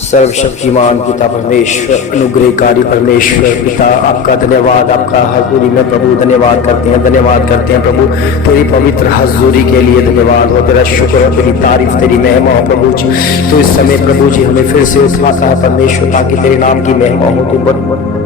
सर्वशक्तिमान पिता परमेश्वर, अनुग्रहकारी परमेश्वर पिता, आपका धन्यवाद, आपका हजूरी में प्रभु धन्यवाद करते हैं प्रभु। तेरी पवित्र हजूरी के लिए धन्यवाद हो, तेरा शुक्र हो, तेरी तारीफ, तेरी महिमा हो प्रभु जी। तो इस समय प्रभु जी हमें फिर से उठाता है परमेश्वर, ताकि तेरे नाम की महिमा हो।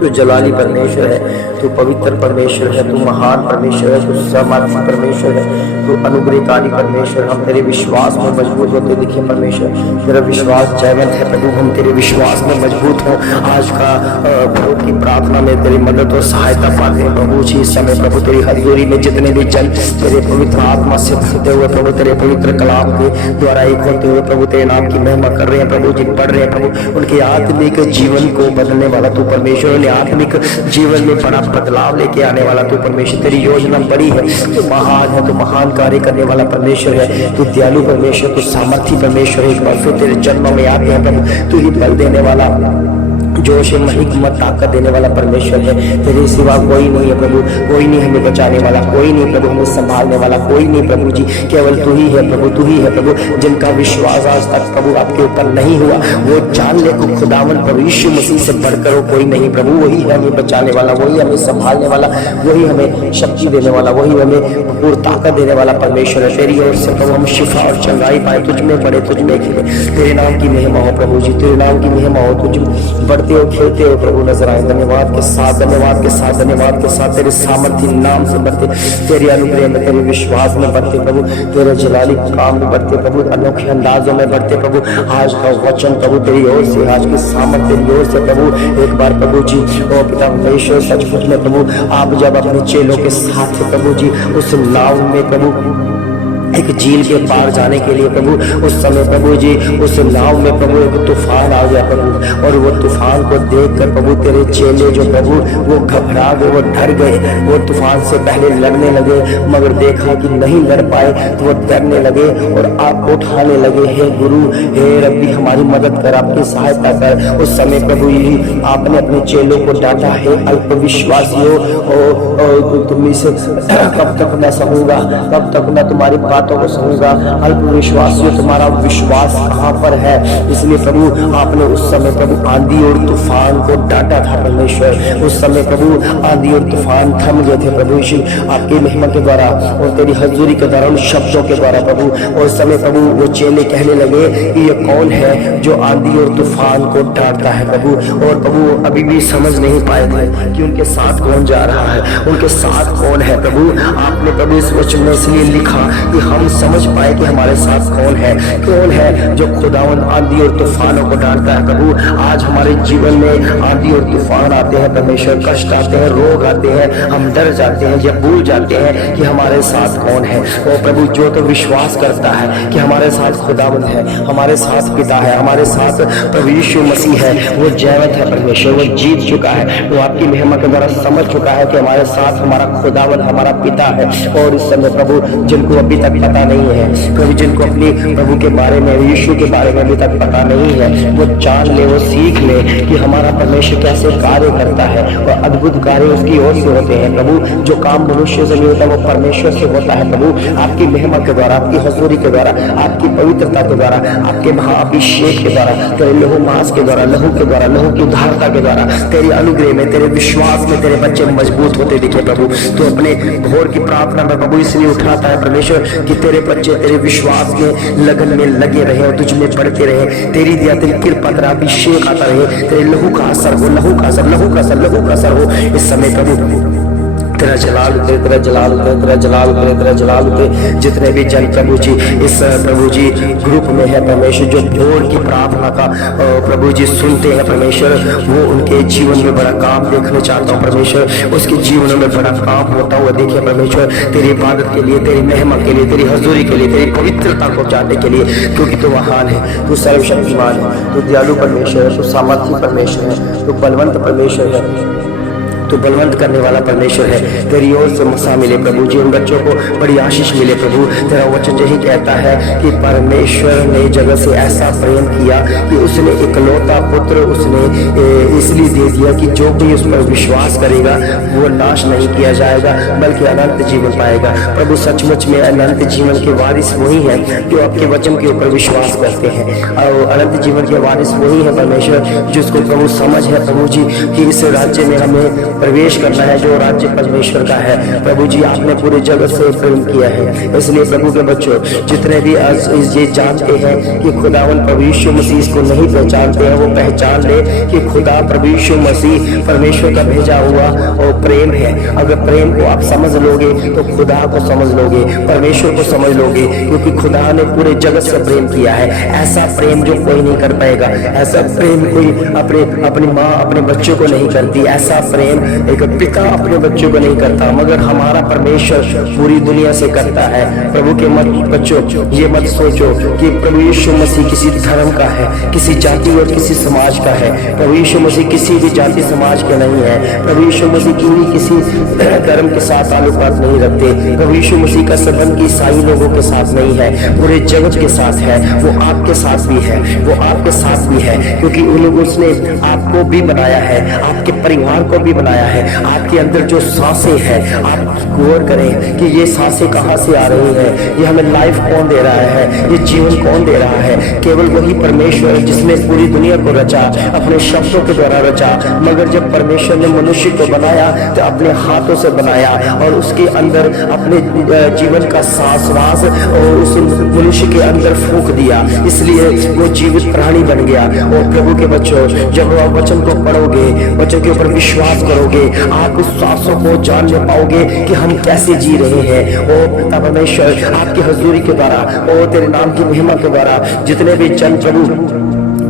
तू जलाली परमेश्वर है, तू पवित्र परमेश्वर है, तू महान परमेश्वर है, तू सामर्थी परमेश्वर है, तू अनुग्रहकारी परमेश्वर। हम तेरे विश्वास में मजबूत होते दिखे परमेश्वर, तेरा विश्वास जयवंत है प्रभु। हम तेरे विश्वास में मजबूत हों। आज का प्रभु की प्रार्थना में तेरी मदद और सहायता पाते हैं प्रभु जी। इस समय प्रभु तेरी हजूरी में जितने भी जन तेरे पवित्र आत्मा से भरते हुए प्रभु, तेरे पवित्र कलाम के द्वारा एक होते हुए प्रभु तेरे नाम की महिमा कर रहे हैं प्रभु जी, पढ़ रहे हैं प्रभु, उनके आत्मिक जीवन को बदलने वाला तू परमेश्वर, आत्मिक जीवन में बड़ा बदलाव लेके आने वाला तू परमेश्वर। तेरी योजना बड़ी है, तू महान है, तू महान कार्य करने वाला परमेश्वर है, तू दयालु परमेश्वर, तू सामर्थी परमेश्वर है। एक बार फिर तेरे जन्म में आते हैं प्रभु, तू ही बल देने वाला, जोश हिम्मत ताकत देने वाला परमेश्वर है। तेरे सिवा कोई नहीं है प्रभु, कोई नहीं हमें बचाने वाला, कोई नहीं प्रभु हमें संभालने वाला, कोई नहीं प्रभु जी, केवल तू ही है प्रभु, तू ही है प्रभु। जिनका विश्वास आज तक प्रभु आपके ऊपर नहीं हुआ, वो जान ले को खुदावन प्रभु यीशु मसीह से बढ़कर कोई नहीं प्रभु। वही है हमें बचाने वाला, वही हमें संभालने वाला, वही हमें शक्ति देने वाला, वही हमें पूर्ण ताकत देने वाला परमेश्वर है। तेरी ओर से प्रभु हम शिफा और चंगाई पाए, तुझ में पड़े, तुझ में खिले। तेरे नाम की महिमा हो प्रभु जी, तेरे नाम की महिमा हो। तुझ बढ़ते हो खेलते हो प्रभु नजर आए। धन्यवाद के साथ, धन्यवाद के साथ, धन्यवाद के साथ तेरे सामर्थ्य नाम से बढ़ते, तेरे अनुग्रह में, तेरे विश्वास में बढ़ते प्रभु, तेरे जलाली काम में बढ़ते प्रभु, अनोखे अंदाजों में बढ़ते प्रभु। आज का वचन प्रभु तेरी ओर से, आज की सामर्थ्य तेरी ओर से प्रभु। एक बार प्रभु जी ओ पिता परमेश्वर, सचमुच में प्रभु आप जब अपने चेलों के साथ प्रभु जी उस नाव में प्रभु एक झील के पार जाने के लिए प्रभु, उस समय प्रभु जी उस नाव में प्रभु एक तूफान आ गया प्रभु, और वो तूफान को देखकर प्रभु तेरे चेले जो प्रभु वो घबरा गए, वो डर गए। वो तूफान से पहले लड़ने लगे, मगर देखा कि नहीं लड़ पाए तो वो डरने लगे और आप उठाने लगे, हे गुरु, हे रब्बी हमारी मदद कर, आपकी सहायता कर। उस समय प्रभु यही आपने अपने चेलों को डांटा, है अल्प विश्वासियों, तुम इसे कब तक मैं सहूंगा, कब तक मैं तुम्हारी बातों को सहूंगा, अल्प विश्वासियों तुम्हारा विश्वास कहाँ पर है। इसलिए प्रभु आपने उस समय प्रभु आंधी और तूफान को डांटा था परमेश्वर। उस समय प्रभु आंधी और तूफान थम गए थे प्रभु यीशु आपकी महिमा के द्वारा और तेरी हजूरी के द्वारा, उन शब्दों के द्वारा प्रभु। और उस समय प्रभु वो चेले कहने लगे कि ये कौन है जो आंधी और तूफान को डांटता है प्रभु। और प्रभु अभी भी समझ नहीं पाए थे कि उनके साथ कौन जा रहा है, उनके साथ कौन है प्रभु। आपने प्रभु इस वचन में इसलिए लिखा कि हम समझ पाए कि हमारे साथ कौन है जो खुदावन आंधी और तूफानों को डांटता है प्रभु। आज हमारे जीवन में आंधी और तूफान आते हैं परमेश्वर, कष्ट आते हैं, रोग आते हैं, हम डर जाते हैं या भूल जाते हैं कि हमारे साथ कौन है। वो प्रभु जो तो विश्वास करता है कि हमारे साथ खुदावन है, हमारे साथ पिता है, हमारे साथ प्रभु यीशु मसीह है, वो जयवंत है परमेश्वर, वो जीत चुका है, वो आपकी महिमा के द्वारा समझ चुका है कि हमारे साथ हमारा खुदावन हमारा पिता है। और इस समय प्रभु जिनको अभी तक पता नहीं है प्रभु, जिनको अपने प्रभु के बारे में, यीशु के बारे में अभी तक पता नहीं है, वो जान ले, वो सीख ले कि हमारा परमेश्वर कैसे कार्य करता है और अद्भुत कार्य उसकी ओर से होते हैं प्रभु। जो काम मनुष्य से नहीं होता वो परमेश्वर से होता है प्रभु। आपकी महिमा के द्वारा, आपकी हजूरी के द्वारा, आपकी पवित्रता के द्वारा, आपके महाअभिषेक के द्वारा, तेरे लहू मास के द्वारा, लहू के द्वारा, लहू की उदारता के द्वारा, तेरे अनुग्रह में, तेरे विश्वास में तेरे बच्चे मजबूत होते दिखे प्रभु। तो अपने भोर की प्रार्थना में प्रभु इसलिए उठाता है परमेश्वर कि तेरे बच्चे तेरे विश्वास में लगन में लगे रहे और तुझ में बढ़ते रहे। तेरी दया, तेरी कृपा, तेरा अभिषेक आता रहे, तेरे लहू का असर हो, लहू का असर, लहू का असर, लहू का असर हो इस समय प्रभु। तेरा जलाल उतरे, तेरा जलाल उतरे, तेरा जलाल उतरे, तेरा जलाल उतरे। जितने भी जन प्रभु जी इस प्रभु जी ग्रुप में है परमेश्वर, जो भोर की प्रार्थना का प्रभु जी सुनते हैं परमेश्वर, वो उनके जीवन में बड़ा काम देखना चाहता हूँ परमेश्वर। उसके जीवन में बड़ा काम होता हुआ देखे परमेश्वर, तेरी इबादत के लिए, तेरी महिमा के लिए, तेरी हजूरी के लिए, तेरी पवित्रता को जानने के लिए, क्योंकि तू महान है, तू सर्वशक्तिमान है, तू दयालु परमेश्वर है, तू सामर्थ्य परमेश्वर है, तू बलवंत परमेश्वर है। तो बलवंत करने वाला परमेश्वर है। तेरी ओर से मसा मिले प्रभु जी, उन बच्चों को बड़ी आशीष मिले प्रभु। तेरा वचन यही कहता है कि परमेश्वर ने जगत से ऐसा प्रेम किया कि उसने इकलौता पुत्र उसने इसलिए दे दिया कि जो भी उस पर विश्वास करेगा वो नाश नहीं किया जाएगा बल्कि अनंत जीवन पाएगा। प्रभु सचमुच में अनंत जीवन के वारिस वही है जो आपके वचन के ऊपर विश्वास करते हैं, और अनंत जीवन के वारिस वही है परमेश्वर जिसको प्रभु समझ है प्रभु जी कि इस राज्य में हमें प्रवेश करना है जो राज्य परमेश्वर का है। प्रभु जी आपने पूरे जगत से प्रेम किया है, इसलिए प्रभु के बच्चों जितने भी आज ये जानते हैं कि खुदावन प्रभु यीशु मसीह इसको नहीं पहचानते हैं, वो पहचान ले कि खुदा प्रभु यीशु मसीह परमेश्वर का भेजा हुआ और प्रेम है। अगर प्रेम को आप समझ लोगे तो खुदा को समझ लोगे, परमेश्वर को समझ लोगे, क्योंकि खुदा ने पूरे जगत से प्रेम किया है। ऐसा प्रेम जो कोई नहीं कर पाएगा, ऐसा प्रेम कोई अपनी माँ अपने बच्चों को नहीं करती, ऐसा प्रेम एक पिता अपने बच्चों को नहीं करता, मगर हमारा परमेश्वर पूरी दुनिया से करता है। प्रभु के मत बच्चों ये मत सोचो कि प्रभु यीशु मसीह किसी धर्म का है, किसी जाति और किसी समाज का है। प्रभु यीशु मसीह किसी भी जाति समाज के नहीं है। प्रभु यीशु मसीह किसी धर्म के साथ ताल्लुकात नहीं रखते। प्रभु यीशु मसीह का संबंध ईसाई लोगों के साथ नहीं है, पूरे जगत के साथ है। वो आपके साथ भी है, वो आपके साथ भी है, क्योंकि उसने आपको भी बनाया है, आपके परिवार को भी बनाया है। आपके अंदर जो सांसें हैं, आप गौर करें कि ये सांसें कहाँ से आ रही है, ये हमें लाइफ कौन दे रहा है, ये जीवन कौन दे रहा है। केवल वही परमेश्वर जिसने पूरी दुनिया को रचा, अपने शब्दों के द्वारा रचा। मगर जब परमेश्वर ने मनुष्य को बनाया तो अपने हाथों से बनाया और उसके अंदर अपने जीवन का सांस और उस मनुष्य के अंदर फूंक दिया, इसलिए वो जीवित प्राणी बन गया। और प्रभु के बच्चों जब आप वचन को पढ़ोगे, वचन के ऊपर विश्वास करोगे, आप उस सांसों को जान पाओगे कि हम कैसे जी रहे हैं। ओ पिता परमेश्वर आपकी हजूरी के द्वारा, ओ तेरे नाम की महिमा के द्वारा जितने भी जन प्रभु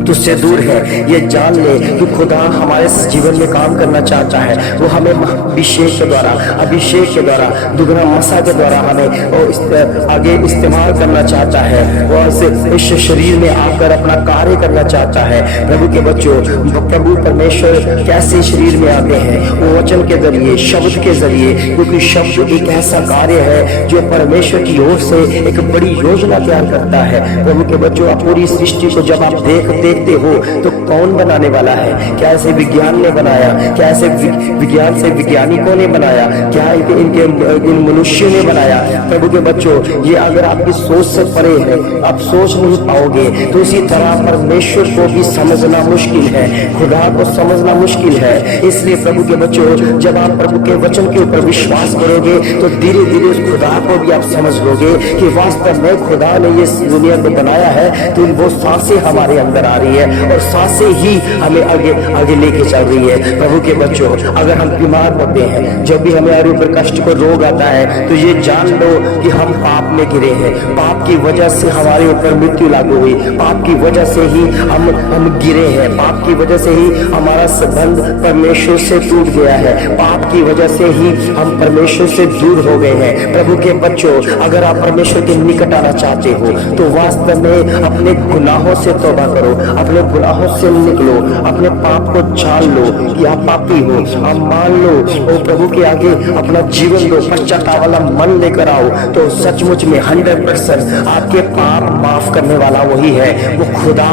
तुझसे दूर है, ये जान ले कि खुदा हमारे जीवन में काम करना चाहता है। वो हमें अभिषेक के द्वारा दुगना मसा के द्वारा हमें आगे इस्तेमाल करना चाहता है। वो इस शरीर में आकर अपना कार्य करना चाहता है। प्रभु के बच्चों प्रभु परमेश्वर कैसे शरीर में आते हैं? वो वचन के जरिए, शब्द के जरिए, क्योंकि शब्द एक ऐसा कार्य है जो परमेश्वर की ओर से एक बड़ी योजना तैयार करता है। प्रभु के बच्चों आप पूरी सृष्टि को जब आप देखते हो तो कौन बनाने वाला है? क्या ऐसे विज्ञान ने बनाया? क्या ऐसे विज्ञान से वैज्ञानिकों ने बनाया? क्या इन मनुष्यों ने बनाया? प्रभु के बच्चों ये अगर आपकी सोच से परे है, आप सोच नहीं पाओगे। तो इसी तरह परमेश्वर को भी समझना मुश्किल है, खुदा को समझना मुश्किल है। इसलिए प्रभु के बच्चों जब आप प्रभु के वचन के ऊपर विश्वास करोगे तो धीरे धीरे उस खुदा को भी आप समझ लोगे कि वास्तव में खुदा ने ये दुनिया को बनाया है। तो वो सांसें हमारे अंदर आ रही है और सांसें ही हमें आगे लेके चल रही है। प्रभु के बच्चों अगर हम बीमार होते हैं, जब भी हमारे ऊपर कष्ट को रोग आता है, तो ये जान लो कि हम पाप में गिरे हैं। पाप की वजह से हमारे ऊपर मृत्यु लागू हुई, पाप की वजह से ही हम गिरे हैं, पाप की वजह से ही हमारा संबंध परमेश्वर से टूट गया है, पाप की वजह से ही हम परमेश्वर से दूर हो गए हैं। प्रभु के बच्चों अगर आप परमेश्वर के निकट आना चाहते हो तो वास्तव में अपने गुनाहों से तौबा करो, अपने गुनाहों से निकलो, अपने पाप को जान लो कि आप पापी हो, आप मान लो और प्रभु के आगे अपना जीवन दो, पश्चाताप वाला मन लेकर आओ। तो सचमुच में 100% आपके पाप माफ करने वाला वही है। वो खुदा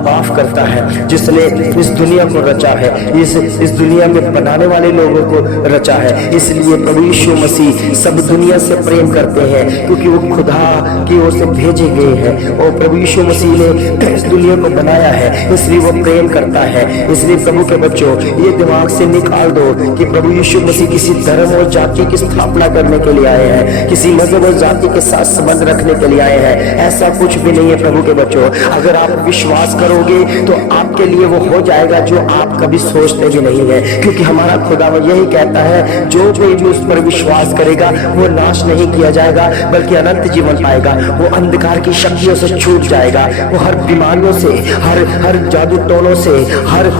माफ करता है जिसने इस दुनिया को रचा है, इस दुनिया में बनाने वाले लोगों को रचा है। इसलिए प्रभु यीशु मसीह सब दुनिया से प्रेम करते हैं क्योंकि वो खुदा की ओर से भेजे गए हैं। और प्रभु यीशु मसीह ने इस दुनिया को बनाया है, इसलिए वो प्रेम करता है। इसलिए प्रभु के बच्चों ये दिमाग से निकाल दो कि प्रभु यीशु मसीह किसी धर्म और जाति की स्थापना करने के लिए आए हैं, किसी मजहब और जाति के साथ संबंध रखने के लिए आए हैं। ऐसा कुछ भी नहीं है प्रभु के बच्चों। अगर आप विश्वास करोगे तो आपके लिए वो हो जाएगा जो आप कभी सोचते भी नहीं है, क्योंकि हमारा खुदा यही कहता है जो कोई भी उस पर विश्वास करेगा वो नाश नहीं किया जाएगा बल्कि अनंत जीवन पाएगा। वो अंधकार की शक्तियों से छूट जाएगा, वो हर बीमारियों से, हर जादू टोनों से, हर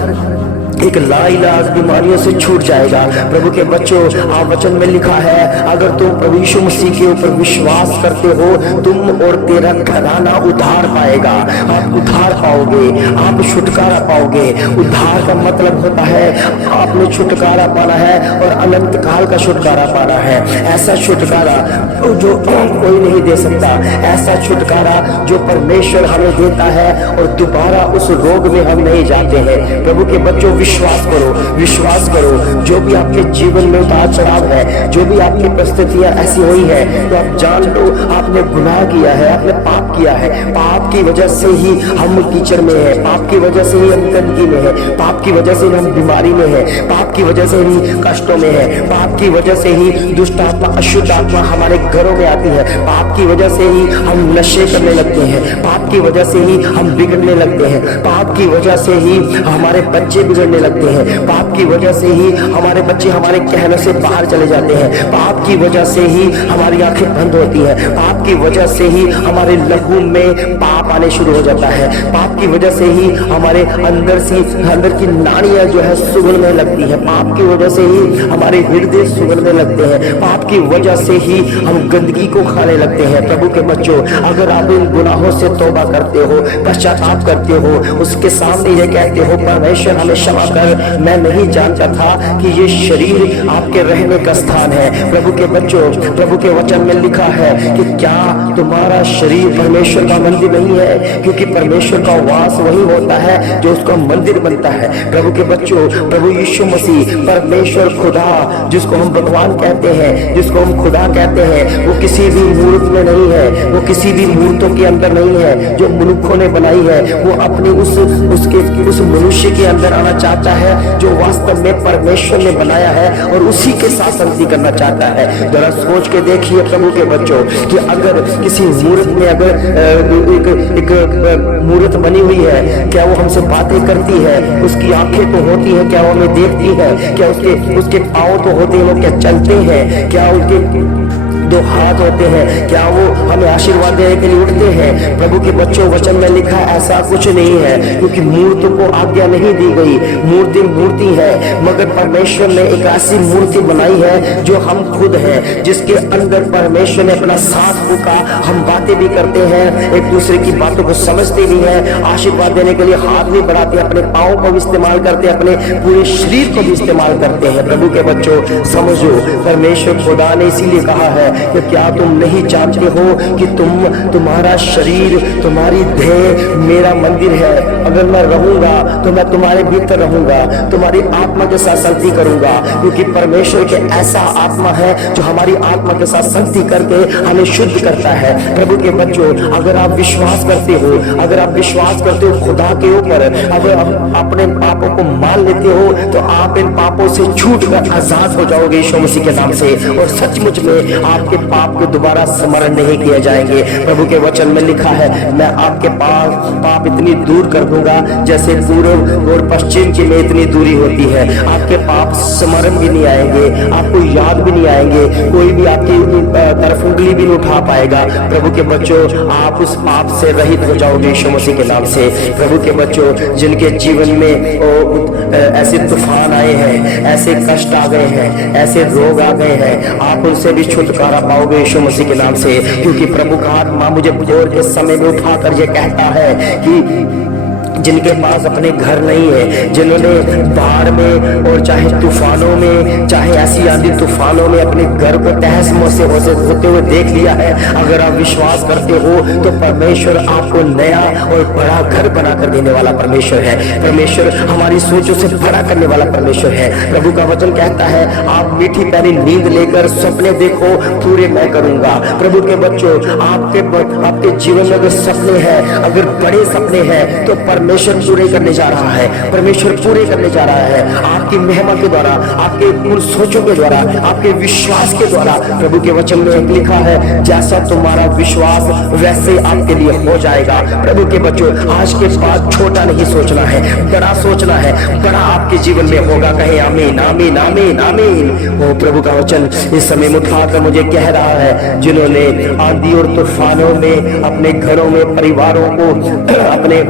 एक लाइलाज बीमारियों से छूट जाएगा। प्रभु के बच्चों, आप वचन में लिखा है, अगर तुम प्रभु यीशु मसीह के ऊपर विश्वास करते हो, तुम और तेरा घराना उद्धार पाएगा। आप उद्धार पाओगे, आप छुटकारा पाओगे। उद्धार का मतलब होता है आपने छुटकारा पाना है और अनंत काल का छुटकारा पाना है। ऐसा छुटकारा जो कोई नहीं दे सकता, ऐसा छुटकारा जो परमेश्वर हमें देता है, और दोबारा उस रोग में हम नहीं जाते हैं। प्रभु के बच्चों, विश्वास करो, विश्वास करो। जो भी आपके जीवन में उतार चढ़ाव है, जो भी आपकी परिस्थितियां ऐसी हुई है, तो आप जान लो आपने गुनाह किया है, आपने पाप किया है। पाप की वजह से ही हम कीचड़ में है, पाप की वजह से ही हम गंदगी में है, पाप की वजह से ही हम बीमारी में है, पाप की वजह से ही कष्टों में है, पाप की वजह से ही दुष्ट आत्मा, अशुद्ध आत्मा हमारे घरों में आती है, पाप की वजह से ही हम नशे करने लगते हैं, पाप की वजह से ही हम बिगड़ने लगते हैं, पाप की वजह से ही हमारे बच्चे बिगड़ने लगते हैं, पाप की वजह से ही हमारे बच्चे हमारे कहने से बाहर चले जाते हैं, पाप की वजह से ही हमारी आंखें बंद होती हैं, पाप की वजह से ही हमारे लहू में पाप आने शुरू हो जाता है, पाप की वजह से ही हमारे अंदर की नाड़ियां जो है सुगड़ने लगती है, पाप की वजह से ही हमारे हृदय सुगड़ने लगते हैं, पाप की वजह से ही हम गंदगी को खाने लगते हैं। प्रभु के बच्चों, अगर आप इन गुनाहों से तौबा करते हो, पश्चाताप करते हो, उसके सामने ये कहते हो, परमेश्वर हमें क्षमा कर, मैं नहीं जानता था कि ये शरीर आपके रहने का स्थान है। प्रभु के बच्चों, प्रभु के वचन में लिखा है कि क्या तुम्हारा शरीर परमेश्वर का मंदिर नहीं है? क्योंकि परमेश्वर का वास वही होता है जो उसका मंदिर बनता है। प्रभु के बच्चों, प्रभु यीशु मसीह, परमेश्वर खुदा, जिसको हम भगवान कहते हैं, जिसको हम खुदा कहते हैं, वो किसी भी मूर्त में नहीं है, वो किसी भी मूर्तों के अंदर नहीं है जो मनुष्यों ने बनाई है। वो अपने उस मनुष्य के अंदर आना चाहता है जो वास्तव में परमेश्वर ने बनाया है, और उसी के साथ संगति करना चाहता है। जरा सोच के देखिए प्रभु के बच्चों कि अगर किसी मूर्त में अगर एक मूर्त बनी हुई है, क्या वो हमसे बातें करती है? उसकी आंखें तो होती हैं, क्या वो हमें देखती है? क्या उसके पाँव तो होते हैं, वो क्या चलते हैं? क्या उनके दो हाथ होते हैं? क्या वो हमें आशीर्वाद देने के लिए उठते हैं? प्रभु के बच्चों, वचन में लिखा ऐसा कुछ नहीं है, क्योंकि मूर्ति को आज्ञा नहीं दी गई। मूर्ति है, मगर परमेश्वर ने एक ऐसी मूर्ति बनाई है जो हम खुद हैं, जिसके अंदर परमेश्वर ने अपना साथ फूका। हम बातें भी करते हैं, एक दूसरे की बातों को समझते भी हैं, आशीर्वाद देने के लिए हाथ भी बढ़ाते हैं, अपने पाँव को भी इस्तेमाल करते हैं, अपने पूरे शरीर को भी इस्तेमाल करते हैं। प्रभु के बच्चों, समझो, परमेश्वर खुदा ने इसीलिए कहा है कि क्या तुम नहीं जानते हो कि तुम्हारा शरीर, तुम्हारी देह मेरा मंदिर है। अगर मैं रहूंगा तो मैं तुम्हारे भीतर रहूंगा, तुम्हारी आत्मा के साथ संगति करूंगा, क्योंकि परमेश्वर के ऐसा आत्मा है जो हमारी आत्मा के साथ संगति करके हमें शुद्ध करता है। प्रभु के बच्चों, अगर आप विश्वास करते हो, अगर आप विश्वास करते हो खुदा के ऊपर, अगर आप अपने पापों को मान लेते हो, तो आप इन पापों से छूट कर आजाद हो जाओगे यीशु मसीह के नाम से, और सचमुच में आपके पाप को दोबारा स्मरण नहीं किए जाएंगे। प्रभु के वचन में लिखा है, मैं आपके पाप इतनी दूर कर दूंगा जैसे पूर्व और पश्चिम की में इतनी दूरी होती है। आपके पाप स्मरण भी नहीं आएंगे, आपको याद भी नहीं आएंगे, कोई भी आपकी तरफ उंगली भी नहीं उठा पाएगा। प्रभु के बच्चों, आप उस पाप से रहित हो जाओगे यीशु मसीह के नाम से। प्रभु के बच्चों, जिनके जीवन में ऐसे तूफान आए हैं, ऐसे कष्ट आ गए हैं, ऐसे रोग आ गए हैं, आप उनसे भी छुटकारा पाओगे यीशु मसीह के नाम से, क्योंकि प्रभु का आत्मा मुझे भोर के समय में उठाकर ये कहता है कि जिनके पास अपने घर नहीं है, जिन्होंने बाढ़ में और चाहे तूफानों में, चाहे ऐसी आंधी तूफानों में अपने घर को तहस नहस होते हुए देख लिया है, अगर आप विश्वास करते हो तो परमेश्वर आपको नया और बड़ा घर बनाकर देने वाला परमेश्वर है। परमेश्वर हमारी सोचों से बड़ा करने वाला परमेश्वर है। प्रभु का वचन कहता है, आप मीठी प्यारी नींद लेकर सपने देखो, पूरे मैं करूंगा। प्रभु के बच्चों, आपके जीवन में अगर सपने हैं, अगर बड़े सपने हैं, तो परमेश्वर पूरे करने जा रहा है। परमेश्वर पूरे करने जा रहा है आपकी महिमा के द्वारा, आपके उन सोचों के द्वारा, आपके विश्वास के द्वारा। प्रभु के वचन में लिखा है, जैसा तुम्हारा विश्वास वैसे आपके लिए हो जाएगा। प्रभु के बच्चों, आज के बाद छोटा नहीं सोचना है, बड़ा सोचना है, बड़ा आपके जीवन में होगा। कहे आमीन, आमीन, आमीन, आमीन। ओ प्रभु का वचन इस समय उठाकर मुझे कह रहा है, जिन्होंने आंधी और तूफानों में अपने घरों में, परिवारों को, अपने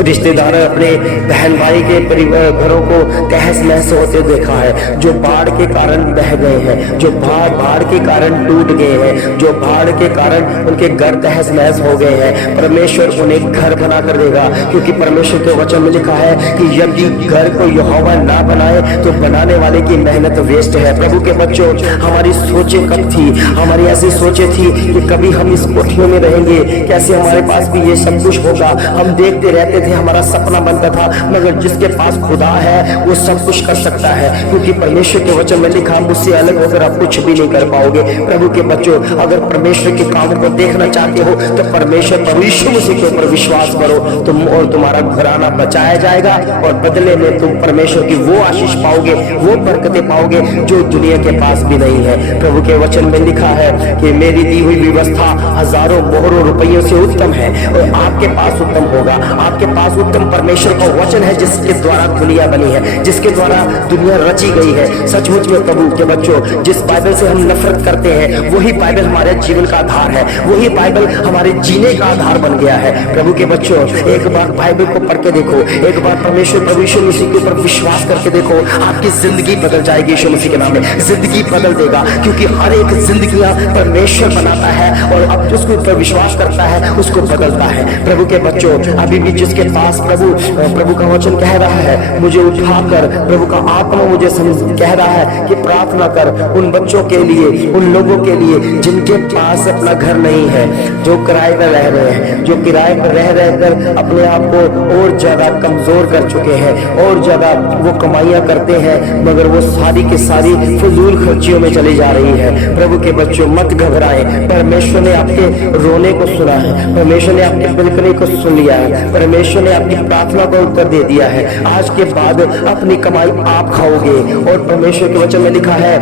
रिश्तेदार अपने बहन भाई के घरों को तहस नहस होते देखा है, जो बाढ़ के कारण बह गए हैं, जो बाढ़ के कारण टूट गए हैं, जो बाढ़ के कारण उनके घर तहस नहस हो गए हैं, परमेश्वर उन्हें घर बना कर देगा। क्योंकि परमेश्वर के वचन में लिखा है कि यदि घर को यहोवा ना बनाए तो बनाने वाले की मेहनत वेस्ट है। प्रभु के बच्चों, हमारी सोचें कब थी, हमारी ऐसी सोचें थी कि कभी हम इस कोठियों में रहेंगे, कैसे हमारे पास भी ये सब कुछ होगा। हम देखते रहते थे, हमारा सपना बनता था, मगर जिसके पास खुदा है वो सब कुछ कर सकता है। क्योंकि परमेश्वर के वचन में लिखा, मुझसे अलग होकर आप कुछ भी नहीं कर पाओगे। प्रभु के बच्चों, अगर परमेश्वर के कामों को देखना चाहते हो तो परमेश्वर प्रभु यीशु मसीह के ऊपर विश्वास करो, तुम और तुम्हारा घराना बचाया जाएगा और बदले में तुम परमेश्वर की वो आशीष पाओगे, वो बरकतें पाओगे जो दुनिया के पास भी नहीं है। प्रभु के वचन में लिखा है कि मेरी दी हुई व्यवस्था हजारों मोहरों रुपयों से उत्तम है और आपके पास उत्तम होगा। आपके पास उत्तम परमेश्वर का वचन है जिसके द्वारा दुनिया बनी है, जिसके द्वारा दुनिया रची गई है। सचमुच में प्रभु के बच्चों, जिस बाइबल से हम नफरत करते हैं वही बाइबल हमारे जीवन का आधार है, वही बाइबल हमारे जीने का आधार बन गया है। प्रभु के बच्चों, एक बार बाइबल को पढ़ के देखो, एक बार परमेश्वर प्रभु यीशु मसीह के ऊपर विश्वास करके देखो, आपकी जिंदगी बदल जाएगी। यीशु मसीह के नाम में जिंदगी बदल देगा, क्योंकि हर एक जिंदगियां परमेश्वर बनाता है और अब उसके ऊपर विश्वास करता है उसको बदलता है। प्रभु के बच्चों, अभी भी जिसके पास प्रभु का वचन कह रहा है मुझे उठाकर, प्रभु का आत्मा मुझे कह रहा है कि प्रार्थना कर उन बच्चों के लिए, उन लोगों के लिए जिनके पास अपना घर नहीं है, जो किराए पर रह रहे हैं, जो किराए पर रह रहकर अपने आप को और ज्यादा कमजोर कर चुके हैं, और ज्यादा वो कमाइयां करते हैं मगर वो सारी की सारी फजूल खर्चियों में चली जा रही है। प्रभु के बच्चों, मत घबराएं, परमेश्वर ने आपके रोने को सुना है, परमेश्वर ने आपके बिलखने को सुन लिया है, परमेश्वर ने आपकी प्रार्थना को उत्तर दे दिया है। आज के बाद अपनी कमाई आप खाओगे और परमेश्वर के वचन में लिखा है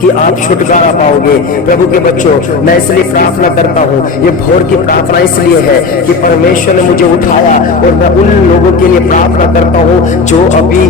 कि आप छुटकारा पाओगे। प्रभु के बच्चों, मैं इसलिए प्रार्थना करता हूँ, ये भोर की प्रार्थना इसलिए है कि परमेश्वर ने मुझे उठाया और मैं उन लोगों के लिए प्रार्थना करता हूँ जो अभी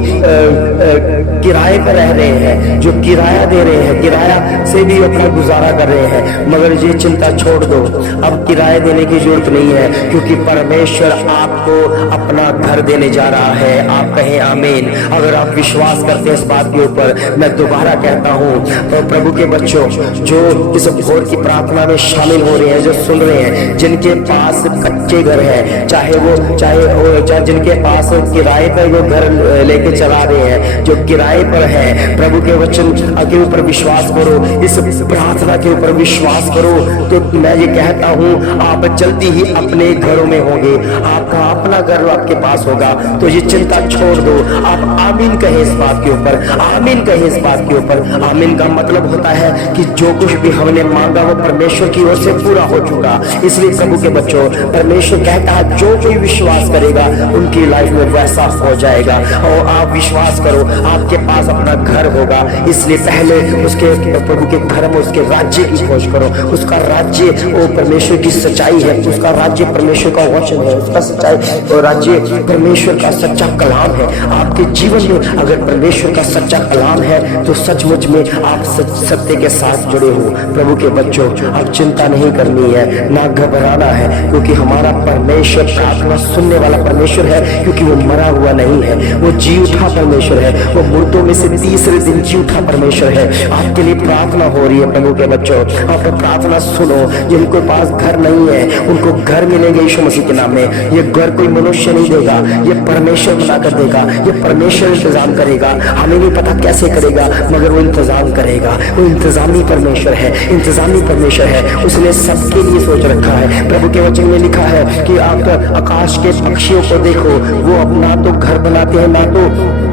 किराए पर रह रहे हैं, जो किराया दे रहे हैं, किराया से भी अपना गुजारा कर रहे हैं। मगर ये चिंता छोड़ दो, अब किराया देने की जरूरत नहीं है, क्योंकि परमेश्वर आपको अपना घर देने जा रहा है। आप कहें आमीन। अगर आप विश्वास करते हैं इस बात के ऊपर, मैं दोबारा कहता हूँ, तो प्रभु के बच्चों, जो इस भोर की प्रार्थना में शामिल हो रहे हैं, जो सुन रहे हैं, जिनके पास कच्चे घर है, चाहे जिनके पास किराए पर वो घर लेके चला रहे हैं, जो किराए पर है, प्रभु के वचन के ऊपर विश्वास करो, इस प्रार्थना के ऊपर विश्वास करो, तो मैं ये कहता हूँ आप जल्दी ही अपने घरों में होंगे, आपका अपना घर आपके पास होगा। तो ये चिंता छोड़ दो, आप आमीन कहें इस बात के ऊपर, आमीन कहें इस बात के ऊपर। आमीन का मतलब होता है कि जो कुछ भी हमने मांगा वो परमेश्वर की ओर से पूरा हो चुका। इसलिए प्रभु के बच्चों, परमेश्वर कहता है जो कोई विश्वास करेगा उनकी लाइफ में वैसा हो जाएगा। और आप विश्वास करो, आपके पास अपना घर होगा। इसलिए पहले उसके प्रभु के घर में उसके राज्य की खोज करो। उसका राज्य वो परमेश्वर की सच्चाई है, उसका राज्य परमेश्वर का वचन है, उसका सच्चाई और राज्य परमेश्वर का सच्चा कलाम है। आपके जीवन में अगर परमेश्वर का सच्चा कलाम है तो सचमुच में आप सत्य के साथ जुड़े हो। प्रभु के बच्चों, अब चिंता नहीं करनी है, ना घबराना है, क्योंकि हमारा परमेश्वर प्रार्थना सुनने वाला परमेश्वर है, क्योंकि वो मरा हुआ नहीं है, वो जी उठा परमेश्वर है, वो मुर्दों में से तीसरे दिन जी उठा परमेश्वर है। आपके लिए प्रार्थना हो रही है। प्रभु के बच्चों, आप प्रार्थना सुनो। जिनके पास घर नहीं है उनको घर मिलेंगे यीशु मसीह के नाम में। ये घर कोई मनुष्य नहीं देगा, ये परमेश्वर बना कर देगा, ये परमेश्वर इंतजाम करेगा। हमें नहीं पता कैसे करेगा, मगर वो इंतजाम करेगा। वो इंतजामी परमेश्वर है, इंतजामी परमेश्वर है, उसने सबके लिए सोच रखा है। प्रभु के वचन में लिखा है कि आप आकाश के पक्षियों को देखो, वो अपना तो घर बनाते हैं, ना तो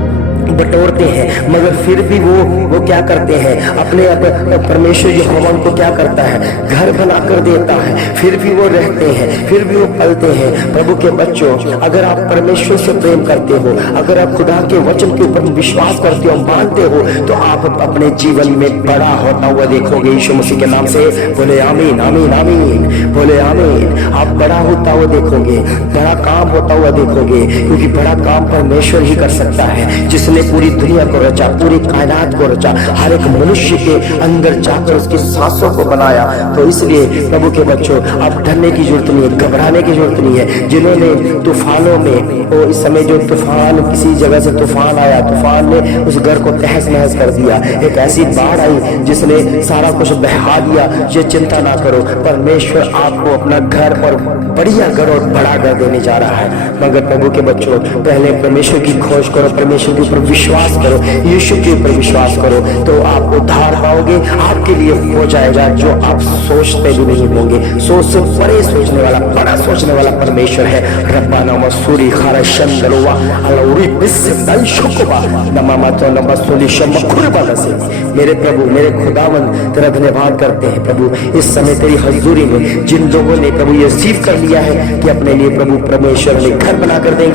बटोरते हैं, मगर फिर भी वो क्या करते हैं, अपने परमेश्वर यहोवा को क्या करता है, घर बनाकर देता है, फिर भी वो रहते हैं, फिर भी वो पलते हैं। प्रभु के बच्चों, अगर आप परमेश्वर से प्रेम करते हो, अगर आप खुदा के वचन के ऊपर विश्वास करते हो, मानते हो, तो आप अपने जीवन में बड़ा होता हुआ देखोगे। यीशु मसीह के नाम से बोले आमीन, आमीन, आमीन, बोले आमीन। आप बड़ा होता हुआ देखोगे, बड़ा काम होता हुआ देखोगे, क्योंकि बड़ा काम परमेश्वर ही कर सकता है। जिसने जिसने पूरी दुनिया को रचा, पूरी कायनात को रचा, हर एक मनुष्य के अंदर जाकर उसकी सांसों को बनाया। तो इसलिए प्रभु के बच्चों, अब डरने की जरूरत नहीं है, घबराने की जरूरत नहीं है। जिन्होंने तूफानों में, वो इस समय जो तूफान, किसी जगह से तूफान आया, तूफान ने उस घर को तहस नहस कर दिया, एक ऐसी बाढ़ आई जिसने सारा कुछ बहा दिया, ये चिंता ना करो, परमेश्वर आपको अपना घर और बढ़िया घर और बड़ा घर देने जा रहा है। मगर प्रभु के बच्चों, पहले परमेश्वर की खोज करो, परमेश्वर के ऊपर विश्वास करो, यीशु के ऊपर विश्वास करो, तो आप उद्धार पाओगे, आपके लिए हो जाएगा जो आप सोचते भी नहीं होंगे। सोच से बड़े सोचने वाला, बड़ा सोचने वाला परमेश्वर है। रब्बा नाम सूरी खारा शंदरवा अलौरी बिस्दल शुकबा नमामा तो नंबर सोली शमखुरबा से। मेरे प्रभु, मेरे खुदावन, तेरा धन्यवाद करते हैं प्रभु, इस समय तेरी हजूरी में जिन लोगों ने प्रभु ये रिसीव कर लिया है कि अपने लिए प्रभु परमेश्वर ने घर बना कर देंगे।